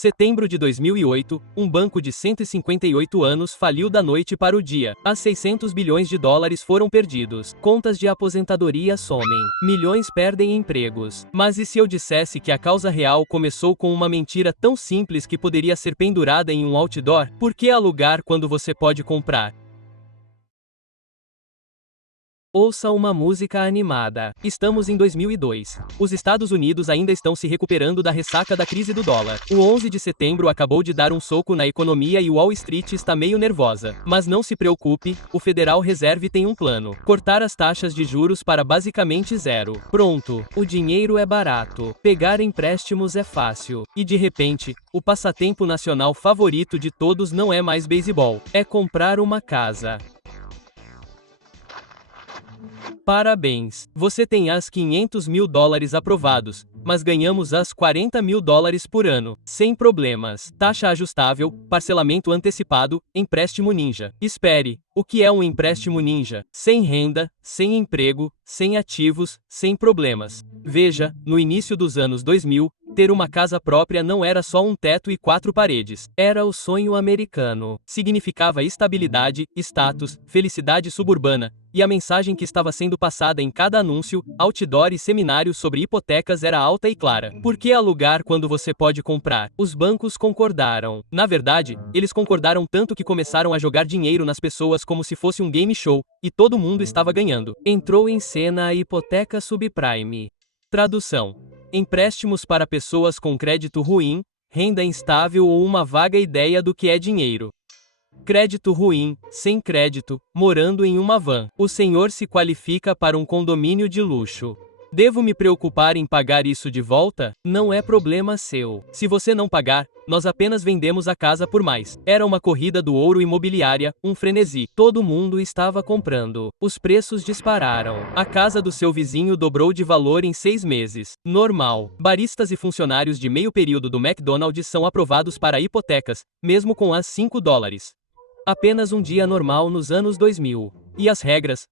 Setembro de 2008, um banco de 158 anos faliu da noite para o dia. As 600 bilhões de dólares foram perdidos. Contas de aposentadoria somem. Milhões perdem empregos. Mas e se eu dissesse que a causa real começou com uma mentira tão simples que poderia ser pendurada em um outdoor? Por que alugar quando você pode comprar? Ouça uma música animada. Estamos em 2002. Os Estados Unidos ainda estão se recuperando da ressaca da crise do dólar. O 11 de setembro acabou de dar um soco na economia e Wall Street está meio nervosa. Mas não se preocupe, o Federal Reserve tem um plano. Cortar as taxas de juros para basicamente zero. Pronto, o dinheiro é barato. Pegar empréstimos é fácil. E de repente, o passatempo nacional favorito de todos não é mais beisebol. É comprar uma casa. Parabéns! Você tem as 500 mil dólares aprovados, mas ganhamos as 40 mil dólares por ano, sem problemas. Taxa ajustável, parcelamento antecipado, empréstimo ninja. Espere, o que é um empréstimo ninja? Sem renda, sem emprego, sem ativos, sem problemas. Veja, no início dos anos 2000, ter uma casa própria não era só um teto e 4 paredes. Era o sonho americano. Significava estabilidade, status, felicidade suburbana, e a mensagem que estava sendo passada em cada anúncio, outdoor e seminário sobre hipotecas era alta e clara. Por que alugar quando você pode comprar? Os bancos concordaram. Na verdade, eles concordaram tanto que começaram a jogar dinheiro nas pessoas como se fosse um game show, e todo mundo estava ganhando. Entrou em cena a hipoteca subprime. Tradução: empréstimos para pessoas com crédito ruim, renda instável ou uma vaga ideia do que é dinheiro. Crédito ruim, sem crédito, morando em uma van. O senhor se qualifica para um condomínio de luxo. Devo me preocupar em pagar isso de volta? Não é problema seu. Se você não pagar, nós apenas vendemos a casa por mais. Era uma corrida do ouro imobiliária, um frenesi. Todo mundo estava comprando. Os preços dispararam. A casa do seu vizinho dobrou de valor em 6 meses. Normal. Baristas e funcionários de meio período do McDonald's são aprovados para hipotecas, mesmo com as 5 dólares. Apenas um dia normal nos anos 2000. E as regras?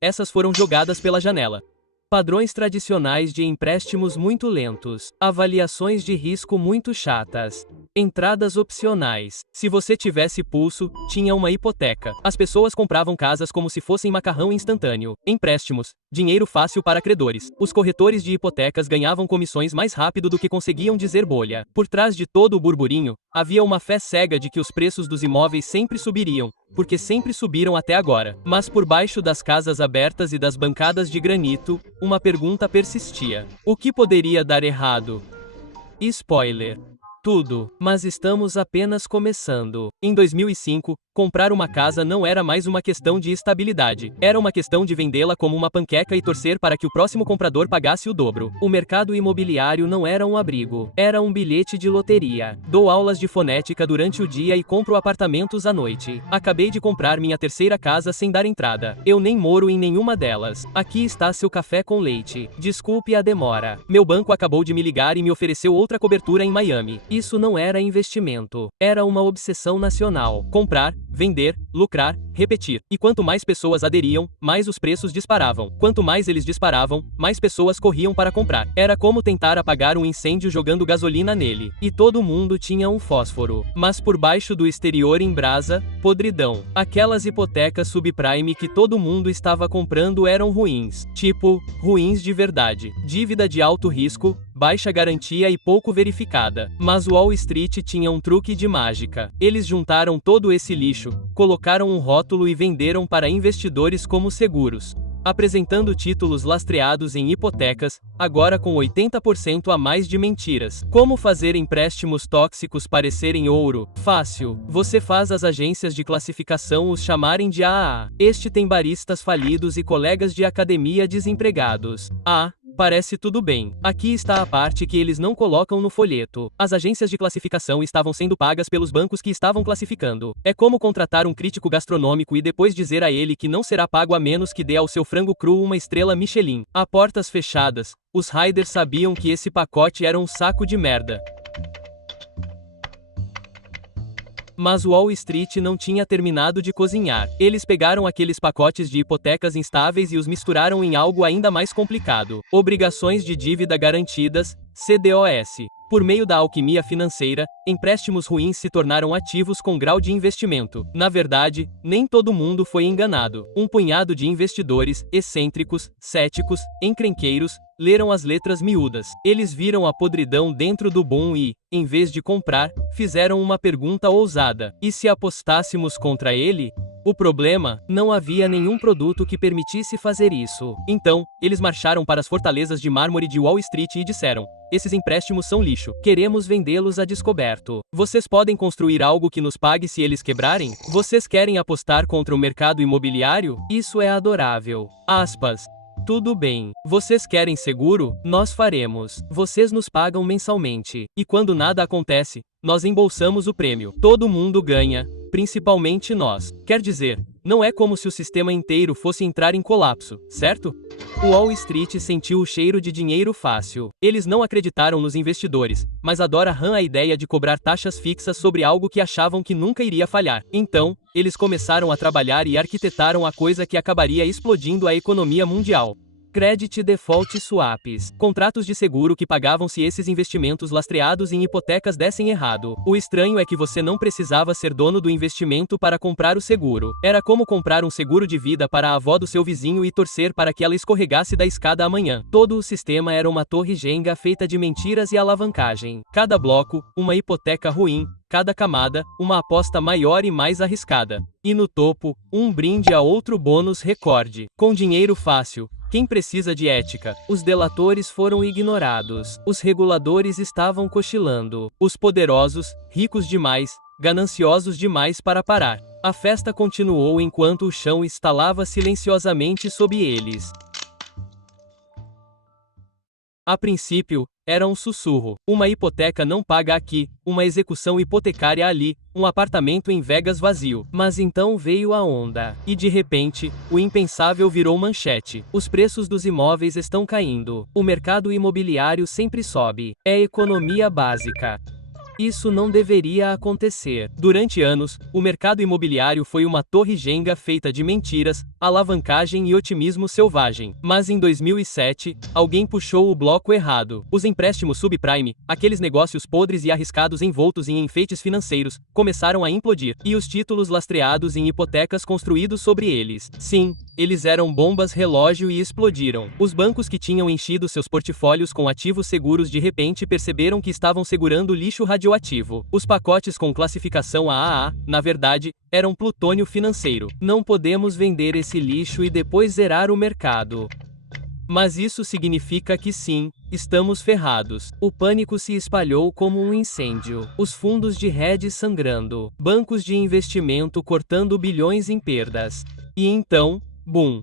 Essas foram jogadas pela janela. Padrões tradicionais de empréstimos muito lentos. Avaliações de risco muito chatas. Entradas opcionais. Se você tivesse pulso, tinha uma hipoteca. As pessoas compravam casas como se fossem macarrão instantâneo. Empréstimos. Dinheiro fácil para credores. Os corretores de hipotecas ganhavam comissões mais rápido do que conseguiam dizer bolha. Por trás de todo o burburinho, havia uma fé cega de que os preços dos imóveis sempre subiriam, porque sempre subiram até agora. Mas por baixo das casas abertas e das bancadas de granito, uma pergunta persistia. O que poderia dar errado? Spoiler. Tudo. Mas estamos apenas começando. Em 2005, comprar uma casa não era mais uma questão de estabilidade. Era uma questão de vendê-la como uma panqueca e torcer para que o próximo comprador pagasse o dobro. O mercado imobiliário não era um abrigo. Era um bilhete de loteria. Dou aulas de fonética durante o dia e compro apartamentos à noite. Acabei de comprar minha terceira casa sem dar entrada. Eu nem moro em nenhuma delas. Aqui está seu café com leite. Desculpe a demora. Meu banco acabou de me ligar e me ofereceu outra cobertura em Miami. Isso não era investimento. Era uma obsessão nacional. Comprar, vender, lucrar, repetir. E quanto mais pessoas aderiam, mais os preços disparavam. Quanto mais eles disparavam, mais pessoas corriam para comprar. Era como tentar apagar um incêndio jogando gasolina nele. E todo mundo tinha um fósforo. Mas por baixo do exterior em brasa, podridão. Aquelas hipotecas subprime que todo mundo estava comprando eram ruins. Tipo, ruins de verdade. Dívida de alto risco, baixa garantia e pouco verificada. Mas Wall Street tinha um truque de mágica. Eles juntaram todo esse lixo, colocaram um rótulo e venderam para investidores como seguros, apresentando títulos lastreados em hipotecas, agora com 80% a mais de mentiras. Como fazer empréstimos tóxicos parecerem ouro? Fácil. Você faz as agências de classificação os chamarem de AAA. Este tem baristas falidos e colegas de academia desempregados. Parece tudo bem. Aqui está a parte que eles não colocam no folheto. As agências de classificação estavam sendo pagas pelos bancos que estavam classificando. É como contratar um crítico gastronômico e depois dizer a ele que não será pago a menos que dê ao seu frango cru uma estrela Michelin. A portas fechadas, os riders sabiam que esse pacote era um saco de merda. Mas Wall Street não tinha terminado de cozinhar. Eles pegaram aqueles pacotes de hipotecas instáveis e os misturaram em algo ainda mais complicado. Obrigações de dívida garantidas, CDOS. Por meio da alquimia financeira, empréstimos ruins se tornaram ativos com grau de investimento. Na verdade, nem todo mundo foi enganado. Um punhado de investidores, excêntricos, céticos, encrenqueiros, leram as letras miúdas. Eles viram a podridão dentro do boom e, em vez de comprar, fizeram uma pergunta ousada: e se apostássemos contra ele? O problema, não havia nenhum produto que permitisse fazer isso. Então, eles marcharam para as fortalezas de mármore de Wall Street e disseram: esses empréstimos são lixo. Queremos vendê-los a descoberto. Vocês podem construir algo que nos pague se eles quebrarem? Vocês querem apostar contra o mercado imobiliário? Isso é adorável. Aspas. Tudo bem. Vocês querem seguro? Nós faremos. Vocês nos pagam mensalmente. E quando nada acontece, nós embolsamos o prêmio. Todo mundo ganha, principalmente nós. Quer dizer, não é como se o sistema inteiro fosse entrar em colapso, certo? Wall Street sentiu o cheiro de dinheiro fácil. Eles não acreditaram nos investidores, mas adoram a ideia de cobrar taxas fixas sobre algo que achavam que nunca iria falhar. Então, eles começaram a trabalhar e arquitetaram a coisa que acabaria explodindo a economia mundial. Credit Default Swaps. Contratos de seguro que pagavam se esses investimentos lastreados em hipotecas dessem errado. O estranho é que você não precisava ser dono do investimento para comprar o seguro. Era como comprar um seguro de vida para a avó do seu vizinho e torcer para que ela escorregasse da escada amanhã. Todo o sistema era uma torre Jenga feita de mentiras e alavancagem. Cada bloco, uma hipoteca ruim. Cada camada, uma aposta maior e mais arriscada. E no topo, um brinde a outro bônus recorde. Com dinheiro fácil, quem precisa de ética? Os delatores foram ignorados. Os reguladores estavam cochilando. Os poderosos, ricos demais, gananciosos demais para parar. A festa continuou enquanto o chão estalava silenciosamente sob eles. A princípio, era um sussurro. Uma hipoteca não paga aqui, uma execução hipotecária ali, um apartamento em Vegas vazio. Mas então veio a onda. E de repente, o impensável virou manchete. Os preços dos imóveis estão caindo. O mercado imobiliário sempre sobe. É economia básica. Isso não deveria acontecer. Durante anos, o mercado imobiliário foi uma torre Jenga feita de mentiras, alavancagem e otimismo selvagem. Mas em 2007, alguém puxou o bloco errado. Os empréstimos subprime, aqueles negócios podres e arriscados envoltos em enfeites financeiros, começaram a implodir. E os títulos lastreados em hipotecas construídos sobre eles. Sim, eles eram bombas relógio e explodiram. Os bancos que tinham enchido seus portfólios com ativos seguros de repente perceberam que estavam segurando lixo radioativo. Os pacotes com classificação AAA, na verdade, eram plutônio financeiro. Não podemos vender esse lixo e depois zerar o mercado. Mas isso significa que sim, estamos ferrados. O pânico se espalhou como um incêndio. Os fundos de hedge sangrando. Bancos de investimento cortando bilhões em perdas. E então, boom!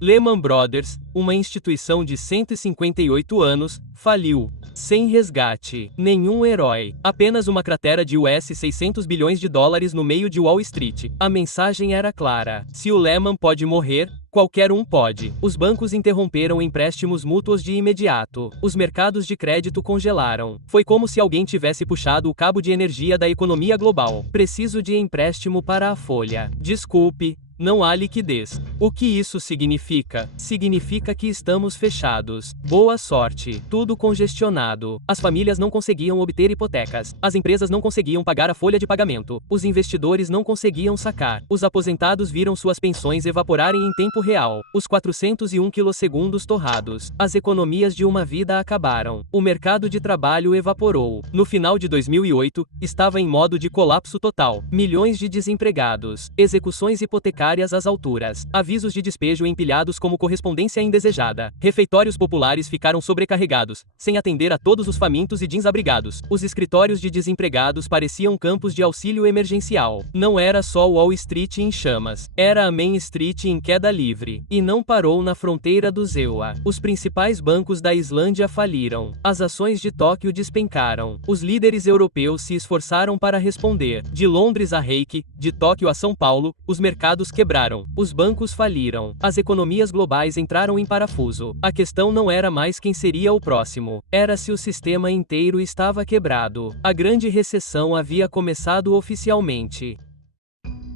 Lehman Brothers, uma instituição de 158 anos, faliu. Sem resgate. Nenhum herói. Apenas uma cratera de US 600 bilhões de dólares no meio de Wall Street. A mensagem era clara. Se o Lehman pode morrer, qualquer um pode. Os bancos interromperam empréstimos mútuos de imediato. Os mercados de crédito congelaram. Foi como se alguém tivesse puxado o cabo de energia da economia global. Preciso de empréstimo para a folha. Desculpe. Não há liquidez. O que isso significa? Significa que estamos fechados. Boa sorte. Tudo congestionado. As famílias não conseguiam obter hipotecas. As empresas não conseguiam pagar a folha de pagamento. Os investidores não conseguiam sacar. Os aposentados viram suas pensões evaporarem em tempo real. Os 401 quilosegundos torrados. As economias de uma vida acabaram. O mercado de trabalho evaporou. No final de 2008, estava em modo de colapso total. Milhões de desempregados. Execuções hipotecárias às alturas. Avisos de despejo empilhados como correspondência indesejada. Refeitórios populares ficaram sobrecarregados, sem atender a todos os famintos e desabrigados. Os escritórios de desempregados pareciam campos de auxílio emergencial. Não era só Wall Street em chamas. Era a Main Street em queda livre. E não parou na fronteira do EUA. Os principais bancos da Islândia faliram. As ações de Tóquio despencaram. Os líderes europeus se esforçaram para responder. De Londres a Reiki, de Tóquio a São Paulo, os mercados quebraram. Os bancos faliram. As economias globais entraram em parafuso. A questão não era mais quem seria o próximo. Era se o sistema inteiro estava quebrado. A grande recessão havia começado oficialmente.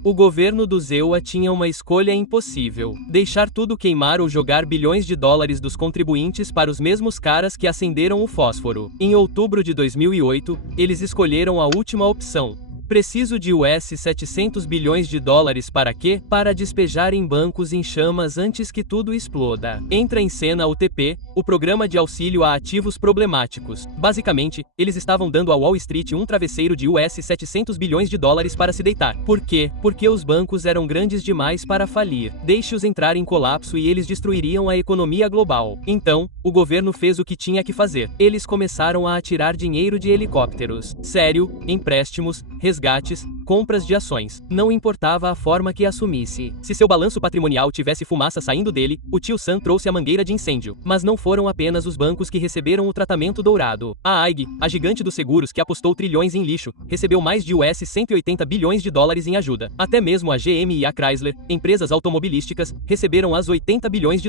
O governo do ZEUA tinha uma escolha impossível: deixar tudo queimar ou jogar bilhões de dólares dos contribuintes para os mesmos caras que acenderam o fósforo. Em outubro de 2008, eles escolheram a última opção. Preciso de US$ 700 bilhões para quê? Para despejar em bancos em chamas antes que tudo exploda. Entra em cena o TP, o Programa de Auxílio a Ativos Problemáticos. Basicamente, eles estavam dando a Wall Street um travesseiro de US$ 700 bilhões para se deitar. Por quê? Porque os bancos eram grandes demais para falir. Deixe-os entrar em colapso e eles destruiriam a economia global. Então, o governo fez o que tinha que fazer. Eles começaram a atirar dinheiro de helicópteros. Sério, empréstimos, resgates, compras de ações. Não importava a forma que assumisse. Se seu balanço patrimonial tivesse fumaça saindo dele, o tio Sam trouxe a mangueira de incêndio. Mas não foram apenas os bancos que receberam o tratamento dourado. A AIG, a gigante dos seguros que apostou trilhões em lixo, recebeu mais de US$ 180 bilhões em ajuda. Até mesmo a GM e a Chrysler, empresas automobilísticas, receberam as US$ 80 bilhões.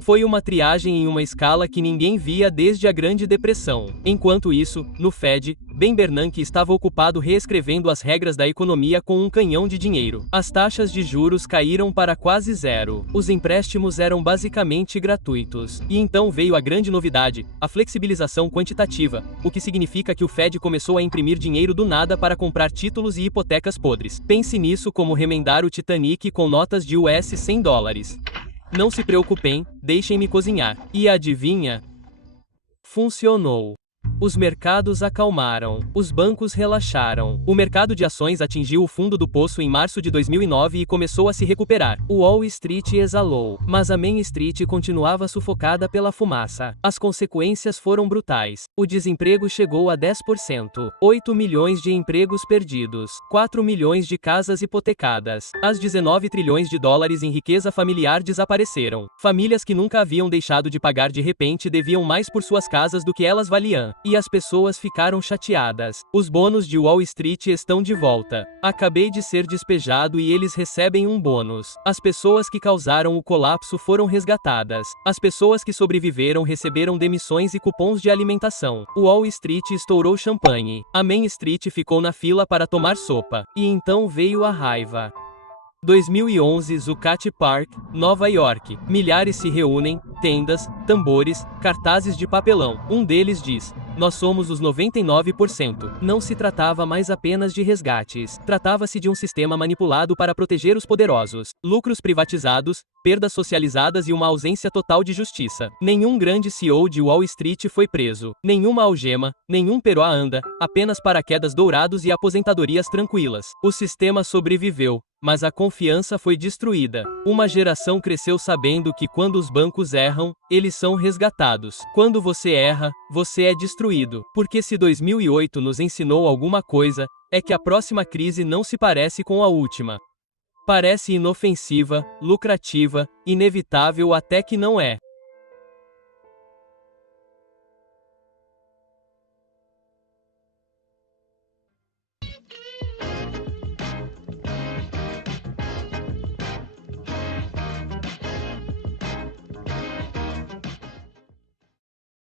Foi uma triagem em uma escala que ninguém via desde a Grande Depressão. Enquanto isso, no Fed, Ben Bernanke estava ocupado reescrevendo as regras da economia com um canhão de dinheiro. As taxas de juros caíram para quase zero. Os empréstimos eram basicamente gratuitos. E então veio a grande novidade, a flexibilização quantitativa, o que significa que o Fed começou a imprimir dinheiro do nada para comprar títulos e hipotecas podres. Pense nisso como remendar o Titanic com notas de US$ 100. Não se preocupem, deixem-me cozinhar. E adivinha? Funcionou. Os mercados acalmaram. Os bancos relaxaram. O mercado de ações atingiu o fundo do poço em março de 2009 e começou a se recuperar. O Wall Street exalou, mas a Main Street continuava sufocada pela fumaça. As consequências foram brutais. O desemprego chegou a 10%. 8 milhões de empregos perdidos. 4 milhões de casas hipotecadas. As US$ 19 trilhões em riqueza familiar desapareceram. Famílias que nunca haviam deixado de pagar de repente deviam mais por suas casas do que elas valiam. E as pessoas ficaram chateadas. Os bônus de Wall Street estão de volta. Acabei de ser despejado e eles recebem um bônus. As pessoas que causaram o colapso foram resgatadas. As pessoas que sobreviveram receberam demissões e cupons de alimentação. O Wall Street estourou champanhe. A Main Street ficou na fila para tomar sopa. E então veio a raiva. 2011 Zuccotti Park, Nova York. Milhares se reúnem, tendas, tambores, cartazes de papelão. Um deles diz: nós somos os 99%. Não se tratava mais apenas de resgates. Tratava-se de um sistema manipulado para proteger os poderosos. Lucros privatizados, perdas socializadas e uma ausência total de justiça. Nenhum grande CEO de Wall Street foi preso. Nenhuma algema, nenhum peró anda, apenas paraquedas dourados e aposentadorias tranquilas. O sistema sobreviveu, mas a confiança foi destruída. Uma geração cresceu sabendo que quando os bancos erram, eles são resgatados. Quando você erra, você é destruído. Porque se 2008 nos ensinou alguma coisa, é que a próxima crise não se parece com a última. Parece inofensiva, lucrativa, inevitável até que não é.